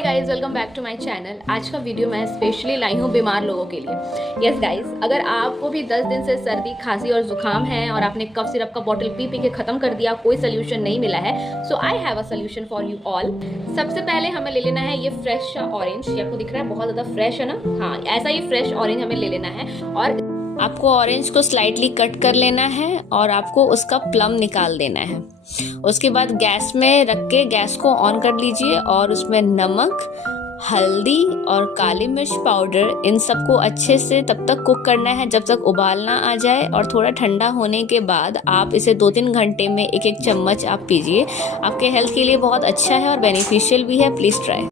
Hi guys, welcome back to my channel. आज का video मैं स्पेशली लाई हूँ बीमार लोगों के लिए। यस गाइस, अगर आपको भी 10 दिन से सर्दी, खांसी और जुकाम है और आपने कफ सिरप का बॉटल पी के ख़त्म कर दिया, कोई सोल्यूशन नहीं मिला है, so I have a solution for you all. सबसे पहले हमें ले लेना है ये फ्रेश ऑरेंज। ये आपको दिख रहा है बहुत ज़्यादा फ्रेश है ना? हाँ, ऐसा ही फ्रेश ऑरेंज हमें ले लेना है और आपको ऑरेंज को स्लाइटली कट कर लेना है और आपको उसका प्लम निकाल देना है। उसके बाद गैस में रख के गैस को ऑन कर लीजिए और उसमें नमक, हल्दी और काली मिर्च पाउडर, इन सबको अच्छे से तब तक कुक करना है जब तक उबाल ना आ जाए। और थोड़ा ठंडा होने के बाद आप इसे 2-3 घंटे में एक चम्मच आप पीजिए। आपके हेल्थ के लिए बहुत अच्छा है और बेनिफिशियल भी है। Please try.